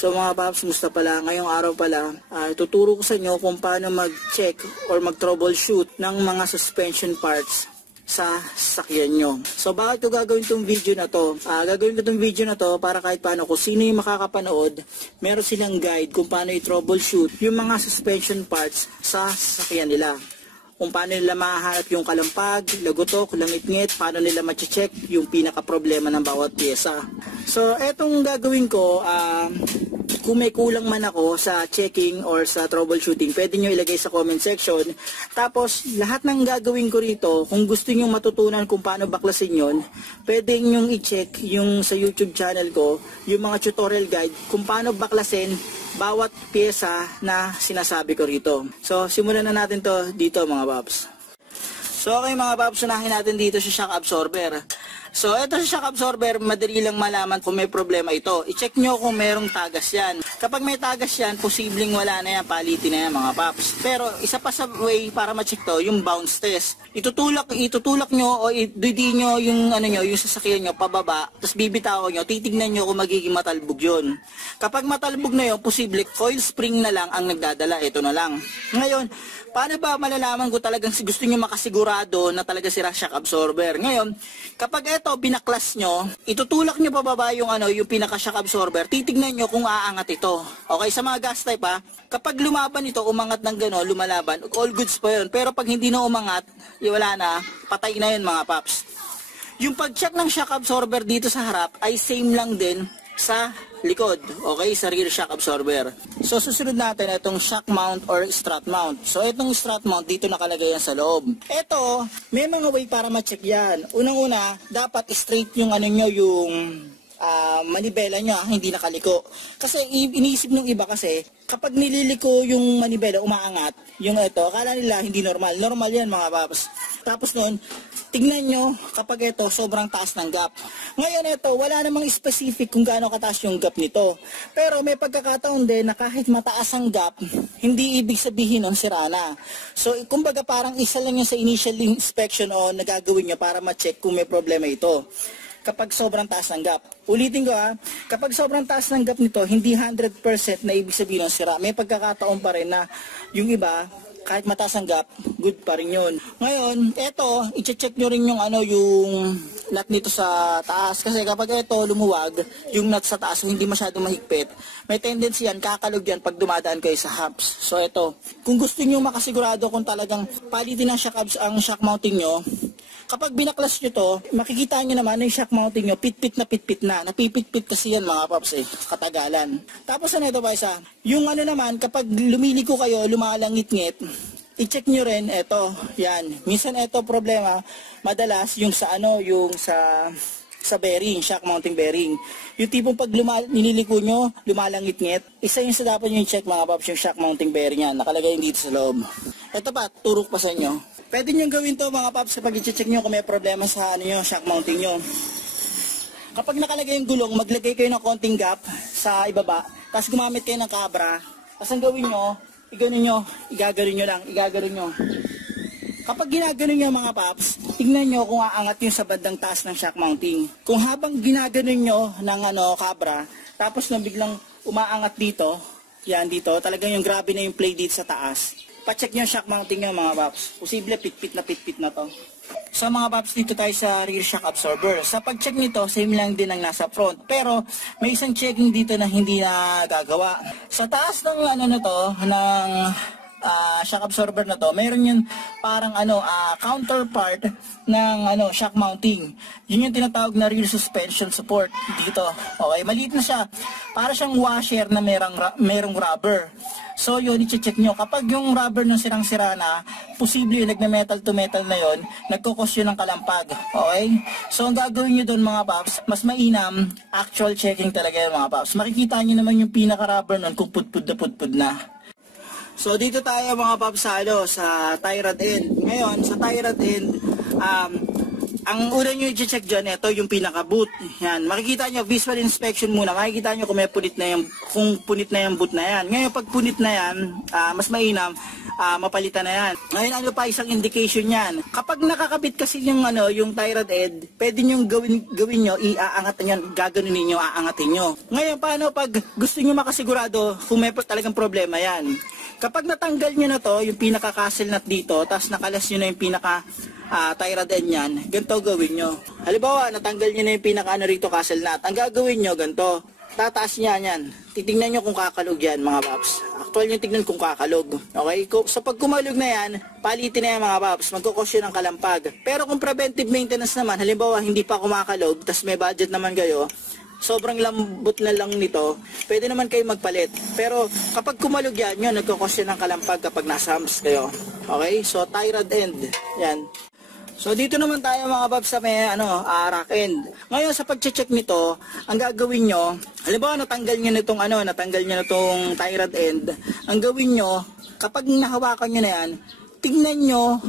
So mga paps, musta pala? Ngayong araw pala, tuturo ko sa inyo kung paano mag-check or mag-troubleshoot ng mga suspension parts sa sasakyan nyo. So bakit ko gagawin itong video na to? Gagawin ko itong video na to para kahit paano kung sino yung makakapanood, meron silang guide kung paano i-troubleshoot yung mga suspension parts sa sasakyan nila. Kung paano nila mahahanap yung kalampag, lagutok, langit-ngit, paano nila ma-check yung pinaka-problema ng bawat pyesa. So, etong gagawin ko, kung may kulang man ako sa checking or sa troubleshooting, pwede nyo ilagay sa comment section. Tapos, lahat ng gagawin ko rito, kung gusto nyo matutunan kung paano baklasin yon, pwede nyo i-check yung sa YouTube channel ko, yung mga tutorial guide kung paano baklasin bawat pyesa na sinasabi ko rito. So, simulan na natin to dito mga paps. So, okay mga paps, unahin natin dito sa shock absorber. So, ito sa shock absorber, madali lang malaman kung may problema ito. I-check nyo kung merong tagas yan. Kapag may tagas yan, posibleng wala na yan, palitin na yan mga paps. Pero, isa pa sa way para ma-check to, yung bounce test. Itutulak nyo o idudi nyo yung, yung sasakyan nyo pababa, tapos bibitawan nyo, titignan nyo kung magiging matalbog yun. Kapag matalbog na yun, posible coil spring na lang ang nagdadala. Ito na lang. Ngayon, paano ba malalaman kung talagang gusto nyo makasigurado na talaga sira shock absorber? Ngayon, kapag ito binaklas nyo, itutulak nyo pababa yung yung pinaka shock absorber, titignan nyo kung aangat ito. Okay, sa mga gas type kapag lumaban ito, umangat ng gano'n, lumalaban, all goods pa yun. Pero pag hindi na umangat, wala na, patay na yun mga paps. Yung pag-check ng shock absorber dito sa harap ay same lang din sa likod, okay, sa rear shock absorber. So susunod natin itong shock mount or strut mount. So itong strut mount dito nakalagay yan sa loob. Ito, may mga way para ma-check yan. Unang-una, dapat straight yung yung manibela nyo, hindi nakaliko. Kasi iniisip ng iba kasi, kapag nililiko yung manibela, umaangat, yung ito, akala nila hindi normal. Normal yan mga paps. Tapos nun, tingnan nyo kapag ito sobrang taas ng gap. Ngayon ito, wala namang specific kung gaano kataas yung gap nito. Pero may pagkakataon din na kahit mataas ang gap, hindi ibig sabihin ng sira na. So kumbaga parang isa lang yung sa initial inspection o nagagawin nyo para ma-check kung may problema ito. Kapag sobrang taas ng gap. Ulitin ko kapag sobrang taas ng gap nito, hindi 100% na ibig sabihin ng sira. May pagkakataon pa rin na yung iba, kahit mataas ang gap, good pa rin yun. Ngayon, eto, i-check nyo rin yung yung nut nito sa taas. Kasi kapag ito lumuwag, yung nut sa taas, hindi masyadong mahigpit, may tendency yan, kakalog yan pag dumadaan kayo sa humps. So eto, kung gusto nyo makasigurado kung talagang palitin ang shock mounting nyo, kapag binaklas nyo to, makikita nyo naman yung shock mounting nyo, pitpit na. Napipitpit kasi yan mga paps katagalan. Tapos ito ba isa? Yung naman, kapag lumiliko kayo, lumalangit-ngit, i-check nyo rin, ito, yan. Minsan ito problema, madalas yung sa yung sa bearing, shock mounting bearing. Yung tipong pag nililiko nyo, lumalangit-ngit, isa yung sa dapat nyo check mga paps, yung shock mounting bearing yan, nakalagay dito sa loob. Ito pa, turok pa sa inyo. Pwede nyo gawin to mga paps kapag i-check nyo kung may problema sa shock mounting nyo. Kapag nakalagay yung gulong, maglagay kayo ng konting gap sa ibaba, tapos gumamit kayo ng kabra, tapos ang gawin nyo, igagarin nyo. Kapag ginaganon nyo mga paps, tingnan nyo kung aangat yung sa bandang taas ng shock mounting. Kung habang ginaganon nyo ng kabra, tapos nang biglang umaangat dito, yan dito, talagang yung grabe na yung play dito sa taas. Pa-check nyo yung shock mounting nyo mga paps. Posible pitpit na to. So mga paps, dito tayo sa rear shock absorber. Sa pag-check nito, same lang din ang nasa front. Pero may isang checking dito na hindi na gagawa. Sa taas ng ng shock absorber na to, mayroon yun parang counterpart ng shock mounting. Yun yung tinatawag na rear suspension support dito. Okay, maliit na siya. Para siyang washer na merong rubber. So yun, i-check nyo. Kapag yung rubber nung sirang-sira na, posible yung nagme-metal to metal na yun, nagkukos yun ng kalampag. Okay? So ang gagawin nyo doon mga paps, mas mainam, actual checking talaga yun mga paps. Makikita nyo naman yung pinaka-rubber nun kung pudpud na. So dito tayo mga paps sa tie rod end. Ngayon, sa tie rod end, ang una nyo i-check dyan, ito yung pinaka-boot. Yan, makikita nyo, visual inspection muna, makikita nyo kung may punit na yung boot na yan. Ngayon, pag punit na yan, mas mainam, mapalitan na yan. Ngayon ano pa isang indication yan. Kapag nakakabit kasi yung yung tie rod end, pwede nyo gawin nyo, iaangat yan, gaganunin nyo, aangatin nyo. Ngayon paano pag gusto nyo makasigurado kung may talagang problema yan? Kapag natanggal nyo na to, yung pinaka castle nut dito, tapos nakalas nyo na yung pinaka tie rod end yan, ganito gawin nyo. Halimbawa, natanggal nyo na yung pinaka rito castle nut. Ang gagawin nyo, ganito. Tataas niya yan. Titingnan nyo kung kakalog yan mga paps. Actual nyo tignan kung kakalog. Okay? So pag kumalog na yan, palitin na yan mga paps. Magkukos yun ng kalampag. Pero kung preventive maintenance naman, halimbawa hindi pa kumakalog, tas may budget naman kayo, sobrang lambot na lang nito, pwede naman kayo magpalit. Pero kapag kumalog yan, yun, nagkukos yun ng kalampag kapag nasa humps kayo. Okay? So tie rod end. Yan. So dito naman tayo mga paps sa may rack end. Ngayon sa pagche-check nito, ang gagawin nyo, halimbawa natanggal nyo na itong tie rod end. Ang gawin nyo, kapag nahawakan nyo na yan, tingnan nyo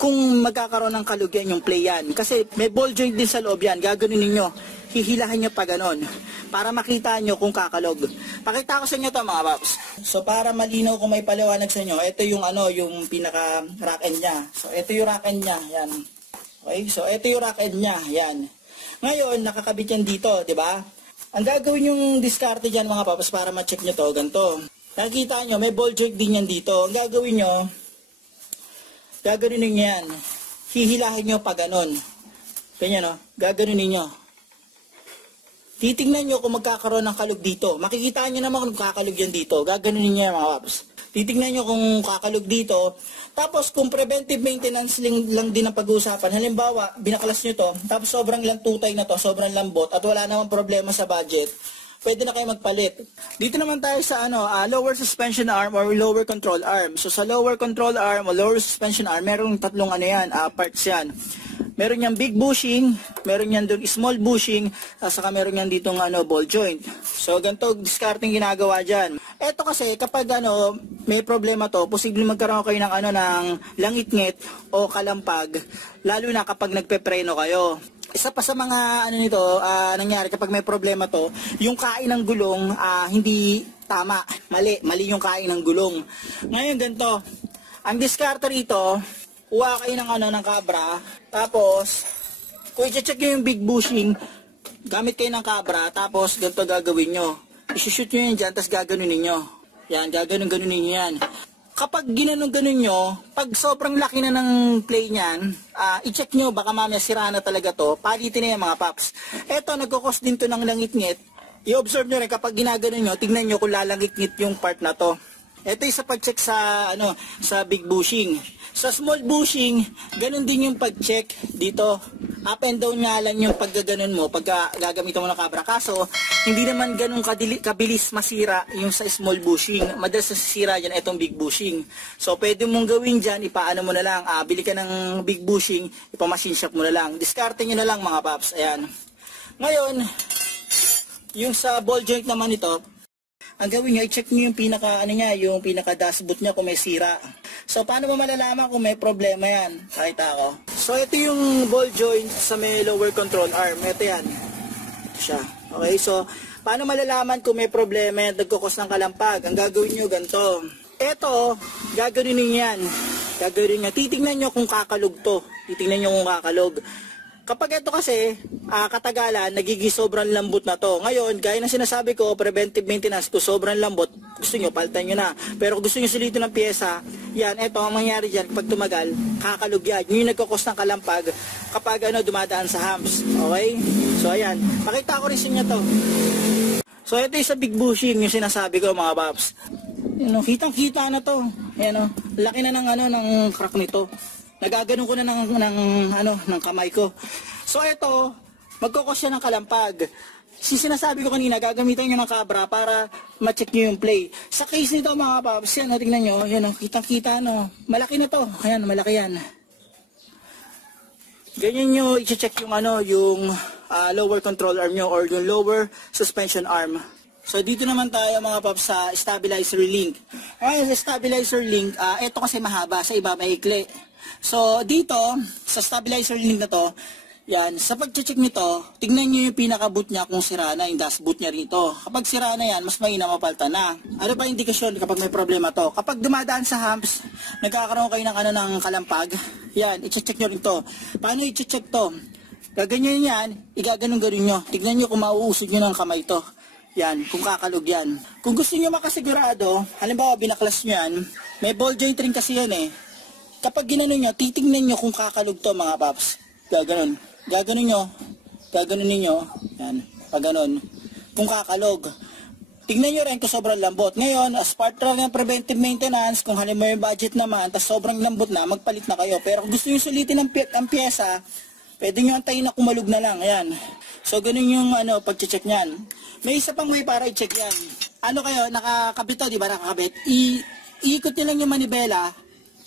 kung magkakaroon ng kalugyan yung play yan. Kasi may ball joint din sa loob yan. Gaganunin nyo, hihilahin nyo pa ganon para makita nyo kung kakalog. Pakita ko sa inyo to mga paps. So para malinaw kung may paliwanag sa inyo, ito yung yung pinaka rack end nya. So ito yung rack end nya, yan. Okay, so ito yung rack end nya, yan. Ngayon nakakabit yan dito, di ba? Ang gagawin yung diskarte dyan mga paps para ma-check nyo to, ganito. Nakikita nyo, may ball joint din yan dito. Ang gagawin nyo, gaganunin nyo yan. Hihilahin nyo pa ganon. Ganyan gaganunin nyo. Titingnan nyo kung magkakaroon ng kalog dito. Makikita nyo naman kung kakalog yan dito. Gaganunin nyo yan mga paps. Titingnan nyo kung kakalog dito. Tapos kung preventive maintenance lang din ang pag-uusapan. Halimbawa, binakalas nyo to. Tapos sobrang lang tutay na to. Sobrang lambot. At wala namang problema sa budget. Pwede na kayo magpalit. Dito naman tayo sa lower suspension arm or lower control arm. So sa lower control arm o lower suspension arm, merong tatlong parts yan. Meron niyang big bushing, meron niyang small bushing, saka meron niyang ditong ball joint. So ganito discarding ginagawa diyan. Ito kasi kapag may problema to, posibleng magkaroon kayo ng langit-ngit o kalampag, lalo na kapag nagpepreno kayo. Isa pa sa mga nito, nangyari kapag may problema to, yung kain ng gulong hindi tama, mali yung kain ng gulong. Ngayon ganito, ang discard rito, kuha kayo ng kabra, tapos kung i-check nyo yung big bushing, gamit kayo ng kabra, tapos ganito gagawin nyo. I-shoot nyo yun dyan, tapos gaganunin nyo. Yan, gaganunin nyo yan. Kapag ginanon-ganon nyo, pag sobrang laki na ng play nyan, i-check nyo, baka mamaya sira na talaga to, palitin na yan mga paps. Eto, nagkukos din to ng langit-ngit. I-observe nyo rin, kapag ginaganon nyo, tignan nyo kung lalangit-ngit yung part na to. Ito yung sa pag-check sa big bushing. Sa small bushing, ganun din yung pag-check dito. Up and down nga lang yung paggaganon mo pag gagamitan mo ng kabra. Kaso, hindi naman ganun kabilis masira yung sa small bushing. Madalas nasisira dyan itong big bushing. So, pwede mong gawin dyan, ipaano mo na lang. Bili ka ng big bushing, ipamachine shop mo na lang. Diskarte nyo na lang mga paps. Ayan. Ngayon, yung sa ball joint naman ito, ang gawin nyo, i-check nyo yung yung pinaka dashboot niya kung may sira. So, paano mo malalaman kung may problema yan? Pakita ko. So, ito yung ball joint sa may lower control arm. Ito yan. Siya. Okay, so, paano malalaman kung may problema yan? Nagkukos ng kalampag. Ang gagawin nyo, ganito. Ito, gagawin nyo yan. Gagawin nyo. Titignan nyo kung kakalog to. Titignan nyo kung kakalog. Kapag ito kasi, katagalan, nagiging sobrang lambot na to. Ngayon, gaya ng sinasabi ko, preventive maintenance, kung sobrang lambot, gusto nyo, palitan nyo na. Pero kung gusto nyo sulitin ng pyesa, yan, ito, ang mangyari dyan, pag tumagal, kakalog yan. Yun yung nagkakos ng kalampag kapag dumadaan sa humps. Okay? So, ayan. Pakita ko rin sa inyo to. So, ito yung sa big bushing, yung sinasabi ko, mga paps. Kitang-kita na to. Ayan, laki na ng crack nito. Nagaganon ko na ng kamay ko. So ito, magkukos siya ng kalampag. Sinasabi ko kanina, gagamitan nyo ng kabra para ma-check nyo yung play. Sa case nito mga paps, yan, tingnan nyo, yan, kitang-kita, malaki na to. Ayan, malaki yan. Ganyan nyo i-check yung yung lower control arm nyo or yung lower suspension arm. So dito naman tayo mga paps sa stabilizer link. Ngayon sa stabilizer link, ito kasi mahaba, sa iba maikli. So dito, sa stabilizer link na to, Yan, sa pag-check nito, tignan nyo yung pinaka-boot niya kung sira na, yung dashboot niya rito. Kapag sira na yan, mas mainam mapalta na. Ano pa indikasyon kapag may problema to? Kapag dumadaan sa humps, nagkakaroon kayo ng ng kalampag, yan, i-check nyo rin to. Paano i-check to? Gaganyan yan, igaganon-ganon nyo. Tignan nyo kung mauusod nyo ng kamay to. Yan, kung kakalog yan. Kung gusto nyo makasigurado, halimbawa binaklas nyo yan, may ball joint rin kasi yan eh. Kapag ginanon nyo, titignan nyo kung kakalog to mga paps. Gaganon. Gaganon nyo. Gaganon ninyo. Yan. Pag ganon. Kung kakalog. Tingnan nyo rin kung sobrang lambot. Ngayon, as part ng preventive maintenance, kung halimbawa yung budget naman, tas sobrang lambot na, magpalit na kayo. Pero kung gusto nyo sulitin ang pyesa, pwede nyo antayin na kumalog na lang. Ayan. So, ganun yung pag-check nyan. May isa pang way para i-check yan. Ano kayo, nakakabit to, di ba nakakabit? Iikot nyo lang yung manibela.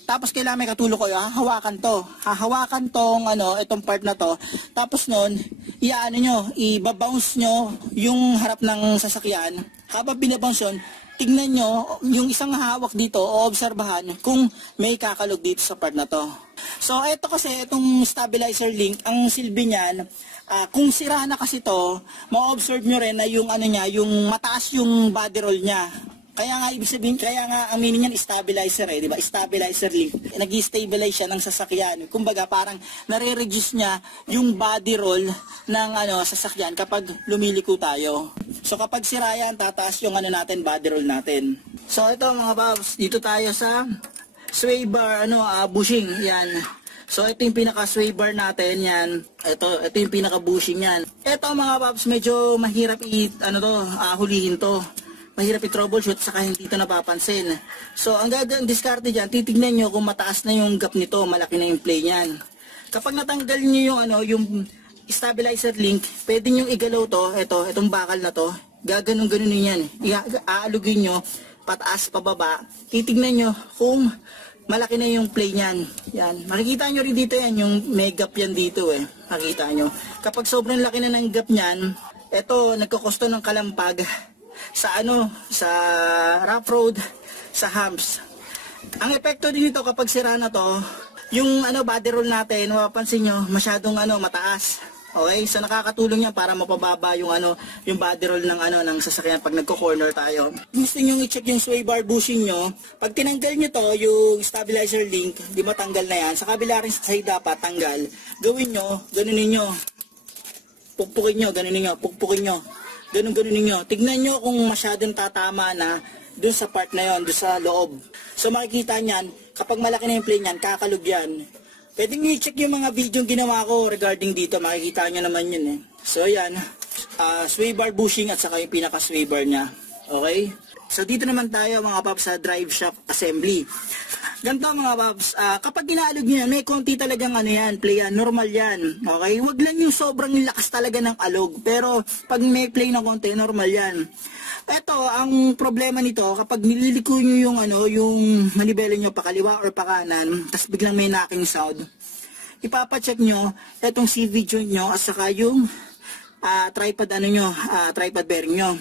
Tapos kailangan may katulong kayo, hahawakan to. Hahawakan tong itong part na to. Tapos nun, i-bounce nyo yung harap ng sasakyan. Habang binabounce yun, tignan nyo yung isang hawak dito o obserbahan kung may kakalog dito sa part na to. So ito kasi, itong stabilizer link, ang silbi niyan, kung sira na kasi to, ma-observe nyo rin na yung yung mataas yung body roll niya. Kaya nga ibig sabihin, kaya nga ang meaning niyan stabilizer di ba? Stabilizer link. Nag-stabilize siya ng sasakyan. Kumbaga parang nare-reduce niya yung body roll ng sasakyan kapag lumiliko tayo. So kapag sira yan, tataas yung natin, body roll natin. So ito mga babs, dito tayo sa sway bar bushing, yan. So ito yung pinaka sway bar natin, yan. Ito yung pinaka bushing yan. Ito mga babs, medyo mahirap hulihin to. Mahirap i-troubleshoot saka hindi ito napapansin. So, ang diskarte dyan, titignan nyo kung mataas na yung gap nito, malaki na yung play niyan. Kapag natanggal nyo yung stabilizer link, pwede nyo igalaw to, itong bakal na to, gaganon-ganon yan. Aalugin nyo, pataas, pababa, titignan nyo kung malaki na yung play niyan. Yan. Makikita nyo rin dito yan, yung may gap yan dito eh. Makikita nyo. Kapag sobrang laki na ng gap niyan, ito, nagkukosto ng kalampag sa rough road, sa humps. Ang epekto din nito kapag sira na to, yung body roll natin, mapapansin nyo, masyadong mataas. Okay? So nakakatulong yan para mapababa yung yung body roll ng sasakyan pag nagko-corner tayo. Gusto niyo i-check yung sway bar bushing nyo, pag tinanggal nyo to, yung stabilizer link, di matanggal na yan. Sa kabila rin side dapat tanggal. Gawin nyo, ganunin nyo. Pukpukin nyo, ganunin nyo, pukpukin nyo. Ganun-ganun ninyo. Tignan nyo kung masyadong tatama na dun sa part na yon, dun sa loob. So makikita nyan, kapag malaki na yung plane nyan, kakalog yan. Pwede nyo i-check yung mga video ginawa ko regarding dito. Makikita nyo naman yun eh. So yan, sway bar bushing at saka yung pinaka-sway bar nya. Okay? So dito naman tayo mga paps sa drive shaft assembly. Ganito mga paps, kapag ginaalog nyo yan, may konti talagang play yan, normal yan. Okay? Huwag lang yung sobrang lakas talaga ng alog. Pero pag may play na konti, normal yan. Ito, ang problema nito, kapag nililiko nyo yung manibela nyo pakaliwa or pakanan, tapos biglang may knocking sound, ipapacheck nyo itong CV joint nyo at saka yung tripod tripod bearing nyo.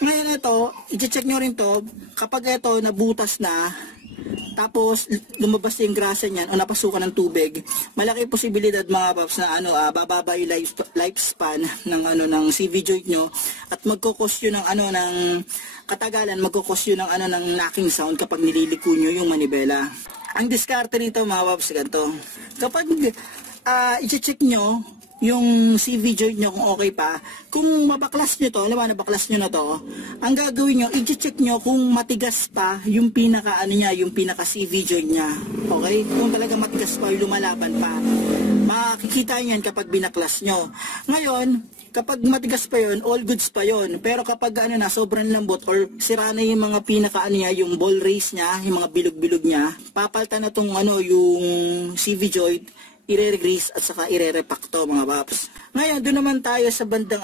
Ngayon ito, i-check nyo rin to kapag ito nabutas na, tapos lumabas yung grasa niyan o napasukan ng tubig, malaki posibilidad mga paps na bababa yung lifespan ng CV joint nyo at magkokos yun ng katagalan, magkokos yun ng knocking sound kapag nililiko nyo yung manibela. Ang diskarte nito mga paps, ganito. Kapag i-check nyo yung CV joint nyo kung okay pa, kung mabaklas nyo to, nabaklas nyo na to, ang gagawin nyo, i-check nyo kung matigas pa yung pinaka yung pinaka CV joint nya. Okay? Kung talaga matigas pa, lumalaban pa. Makikita yan kapag binaklas nyo. Ngayon, kapag matigas pa yon, all goods pa yon. Pero kapag sobrang lambot or sira na yung mga pinaka yung ball race nya, yung mga bilog-bilog nya, papalta na tong yung CV joint, ire-grease at saka ire-repack to mga paps. Ngayon, doon naman tayo sa bandang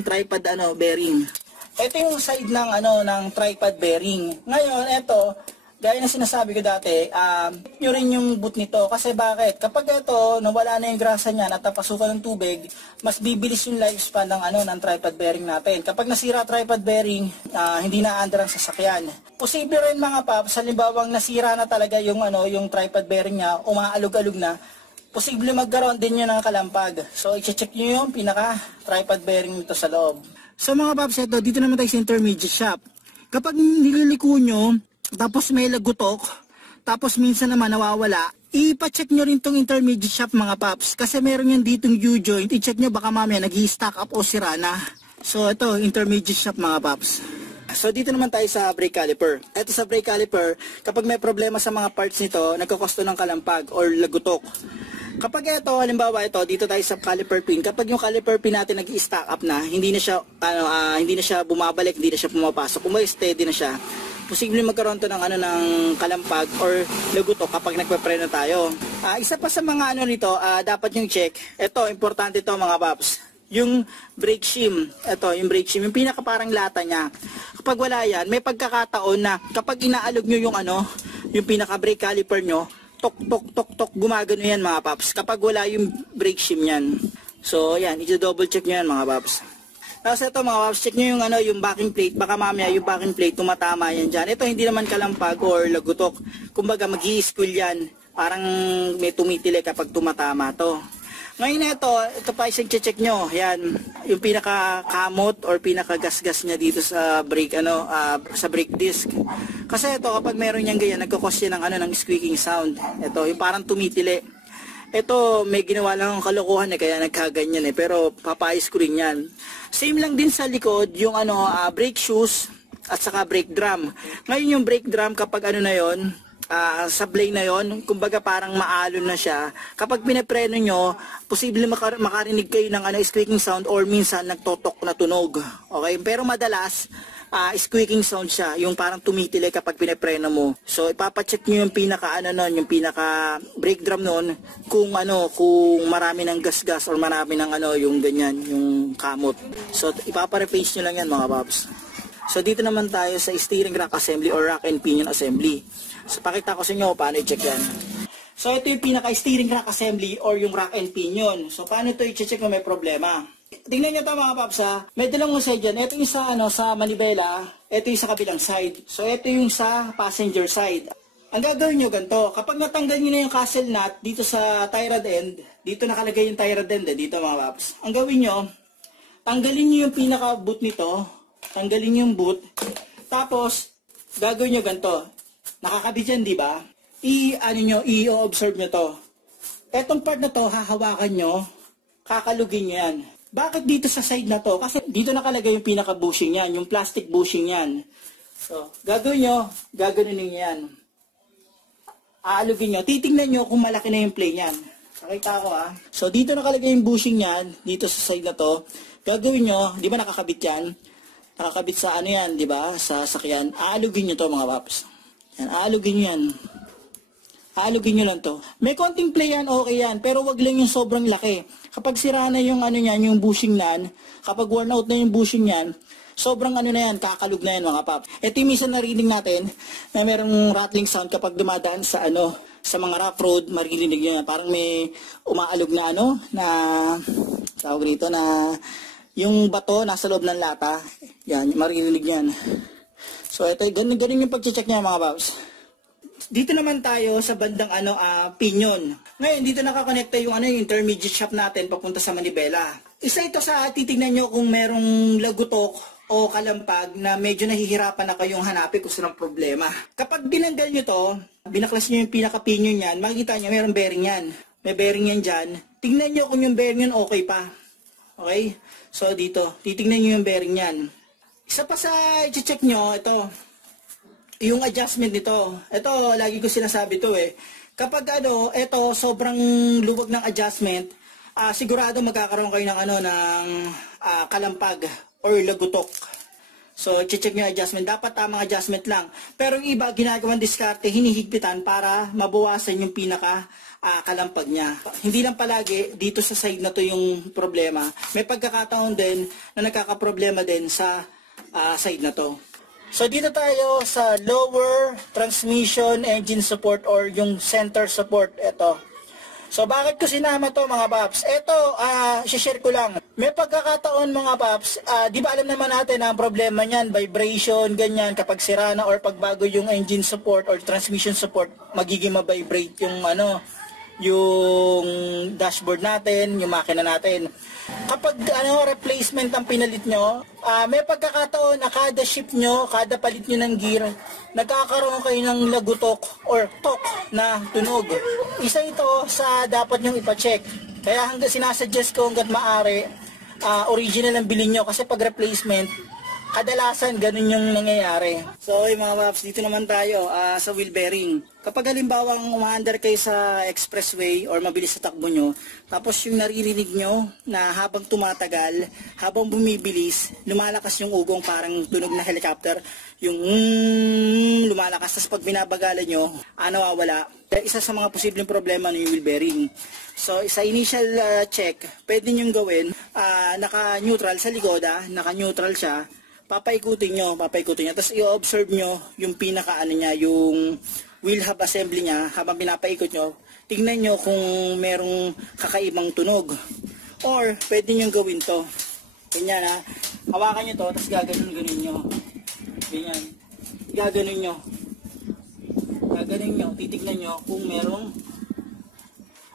tripod bearing. Ito yung side ng tripod bearing. Ngayon, ito, gaya na sinasabi ko dati, nyo rin yung boot nito. Kasi bakit? Kapag ito, nawala na yung grasa niya at napasukan ng tubig, mas bibilis yung lifespan ng tripod bearing natin. Kapag nasira tripod bearing, hindi na aandar ang sasakyan. Posible rin mga paps, halimbawang nasira na talaga yung tripod bearing niya, umaalog-alog na, posible magkaroon din yun ng kalampag. So, i-check nyo yung pinaka tripod bearing nito sa loob. So mga paps, ito, dito naman tayo sa intermediate shaft. Kapag nililiko nyo, tapos may lagutok, tapos minsan naman nawawala, ipa-check nyo rin tong intermediate shaft mga paps. Kasi meron yan ditong U-joint, i-check nyo baka mamaya nag-i-stack up o sira na. So ito, intermediate shaft mga paps. So dito naman tayo sa brake caliper. Ito sa brake caliper, kapag may problema sa mga parts nito, nagkakosto ng kalampag or lagutok. Kapag ito, halimbawa ito, dito tayo sa caliper pin, kapag yung caliper pin natin nag-i-stack up na, hindi na siya bumabalik, hindi na siya pumapasok, steady na siya. Posible magkaroon to ng kalampag or lagutok kapag nagpe-preno tayo. Isa pa sa mga nito, dapat yung check. Ito, importante ito mga paps. Yung brake shim, ito yung brake shim, yung pinaka parang lata niya. Kapag wala yan, may pagkakataon na kapag inaalog nyo yung pinaka brake caliper nyo, tok tok tok tok, gumagano yan mga paps. Kapag wala yung brake shim yan. So yan, i-double check nyo yan mga paps. Tapos ito mga paps, check nyo yung backing plate. Baka mamaya yung backing plate tumatama yan dyan. Ito hindi naman kalampag or lagutok. Kumbaga mag-i-squill yan. Parang may tumitili kapag tumatama to. Ngayon ito pa isang check nyo. Yan, yung pinaka-kamot or pinaka-gas-gas niya dito sa brake sa brake disc. Kasi ito kapag meron niyang ganyan, nagko-cause siya ng squeaking sound. Ito, yung parang tumitili. Ito, may ginawa lang ang kalokohan kaya nagkaganyan pero papayos ko rin yan. Same lang din sa likod, yung brake shoes at saka brake drum. Ngayon yung brake drum kapag sablay na yon, kumbaga parang maalon na siya. Kapag pinapreno nyo, posible makarinig kayo ng squeaking sound or minsan nagtotok na tunog. Okay? Pero madalas, squeaking sound siya, yung parang tumitili kapag pinapreno mo. So ipapacheck nyo yung yung pinaka brake drum nun, kung marami ng gas-gas or marami ng yung ganyan, yung kamot. So ipapa-replace nyo lang yan mga paps. So dito naman tayo sa steering rack assembly or rack and pinion assembly. So pakita ko sa inyo paano i-check yan. So ito yung pinaka-steering rack assembly or yung rack and pinion. So paano ito i-check kung may problema? Tingnan nyo ito mga paps ha. May dalawang side yan. Ito yung sa manibela, ito yung sa kabilang side. So ito yung sa passenger side. Ang gagawin nyo ganito, kapag natanggal nyo na yung castle nut dito sa tie rod end, dito nakalagay yung tie rod end dito mga paps. Ang gawin nyo, tanggalin nyo yung pinaka-boot nito, tanggalin nyo yung boot, tapos gagawin nyo ganito. Nakakabit yan, di ba? I-observe nyo to. Etong part na to, hahawakan nyo, kakalugin nyo yan. Bakit dito sa side na to? Kasi dito nakalagay yung pinaka-bushing yan, yung plastic bushing yan. So, gagawin nyo, gagawin nyo yan. Aalugin nyo, titingnan nyo kung malaki na yung play yan. Nakita ko ha. So, dito nakalagay yung bushing yan, dito sa side na to. Gagawin nyo, di ba nakakabit yan? Nakakabit sa yan, di ba? Sa sakyan. Aalugin nyo to mga paps. Yan, aalugin nyo yan. Aalugin nyo lang to. May konting play yan, okay yan. Pero wag lang yung sobrang laki. Kapag sira na yung yung bushing yan, kapag worn out na yung bushing yan, sobrang na yan, kakalug na yan mga paps. Ito yung minsan narinig natin na merong rattling sound kapag dumadaan sa sa mga rough road, maririnig nyo yan. Parang may umaalog na na tawag rito na yung bato nasa loob ng lata. Yan, maririnig yan. So ito, ganun yung pag-check niya mga paps. Dito naman tayo sa bandang pinion. Ngayon dito nakakonekta yung yung intermediate shaft natin papunta sa manibela. Isa ito sa titingnan nyo kung merong lagutok o kalampag na medyo nahihirapan na kayong hanapin kung saan problema. Kapag binanggal nyo to, binaklas nyo yung pinaka-pinion yan, makikita nyo merong bearing yan. May bearing yan dyan. Tingnan nyo kung yung bearing yan okay pa. Okay? So dito, titingnan nyo yung bearing yan. Isa pa sa i-check nyo, ito, yung adjustment nito. Ito, lagi ko sinasabi to Kapag ito, sobrang luwag ng adjustment, sigurado magkakaroon kayo ng kalampag or lagutok. So, i-check nyo yung adjustment. Dapat tamang adjustment lang. Pero yung iba, ginagawang diskarte, hinihigpitan para mabawasan yung kalampag niya. Hindi lang palagi, dito sa side na to yung problema. May pagkakataon din na nagkakaproblema din sa side na to. So dito tayo sa lower transmission engine support or yung center support. Ito. So bakit ko sinama to mga paps? Ito, share ko lang. May pagkakataon mga paps, di ba alam naman natin ang problema niyan, vibration, ganyan, kapag sira na or pagbago yung engine support or transmission support, magiging ma-vibrate yung dashboard natin, yung makina natin. Kapag replacement ang pinalit nyo, may pagkakataon na kada ship nyo, kada palit nyo ng gear, nagkakaroon kayo ng lagutok or tok na tunog. Isa ito sa dapat nyong ipacheck. Kaya hanggang sinasuggest ko hanggat maaari, original ang bilhin nyo kasi pag replacement, kadalasan ganun yung nangyayari. So mga paps, dito naman tayo sa wheel bearing. Kapag halimbawa umaandar kayo sa expressway or mabilis sa takbo nyo, tapos yung naririnig nyo na habang tumatagal, habang bumibilis, lumalakas yung ugong parang tunog na helicopter, yung lumalakas, tapos pag binabagalan nyo, nawawala. Isa sa mga posibleng problema ng wheel bearing. So sa initial check, pwede nyo gawin, naka-neutral sa likod, naka-neutral siya, papaikutin nyo, tapos i-observe nyo yung niya, yung wheel hub assembly niya, habang pinapaikot nyo, tingnan nyo kung merong kakaibang tunog. Or, pwede nyo gawin to. Ganyan hawakan nyo to, tapos gaganon nyo. Ganyan. Gaganon nyo, titignan nyo kung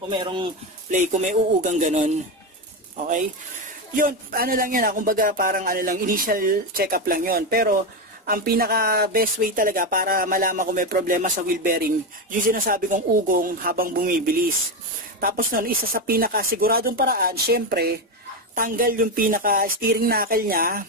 merong play, kung may uugang ganon. Okay? Yun, lang yan kumbaga parang initial check-up lang yun. Pero, ang pinaka best way talaga para malaman kung may problema sa wheel bearing, yung sinasabi kong ugong habang bumibilis. Tapos nun, isa sa pinaka siguradong paraan, syempre, tanggal yung pinaka steering knuckle niya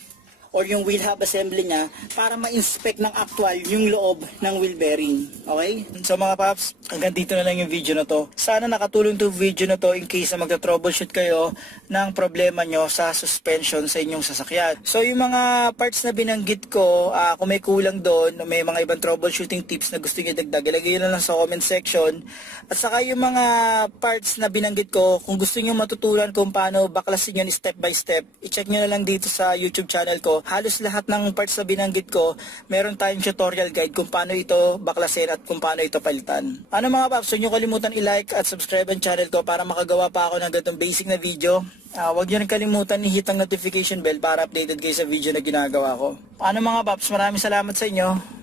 or yung wheel hub assembly niya para ma-inspect ng actual yung loob ng wheel bearing. Okay? So mga paps, hanggang dito na lang yung video na to. Sana nakatulong to video na to in case na magta-troubleshoot kayo ng problema nyo sa suspension sa inyong sasakyan. So yung mga parts na binanggit ko, kung may kulang doon, may mga ibang troubleshooting tips na gusto nyo dagdag, ilagay nyo na lang sa comment section. At saka yung mga parts na binanggit ko, kung gusto nyo matutunan kung paano baklasin yun step by step, i-check nyo na lang dito sa YouTube channel ko. Halos lahat ng parts na binanggit ko, meron tayong tutorial guide kung paano ito baklasin at kung paano ito palitan. Mga paps, huwag nyo kalimutan i-like at subscribe ang channel ko para makagawa pa ako ng ganitong basic na video. Huwag nyo rin kalimutan i-hit ang notification bell para updated kayo sa video na ginagawa ko. Mga paps, maraming salamat sa inyo.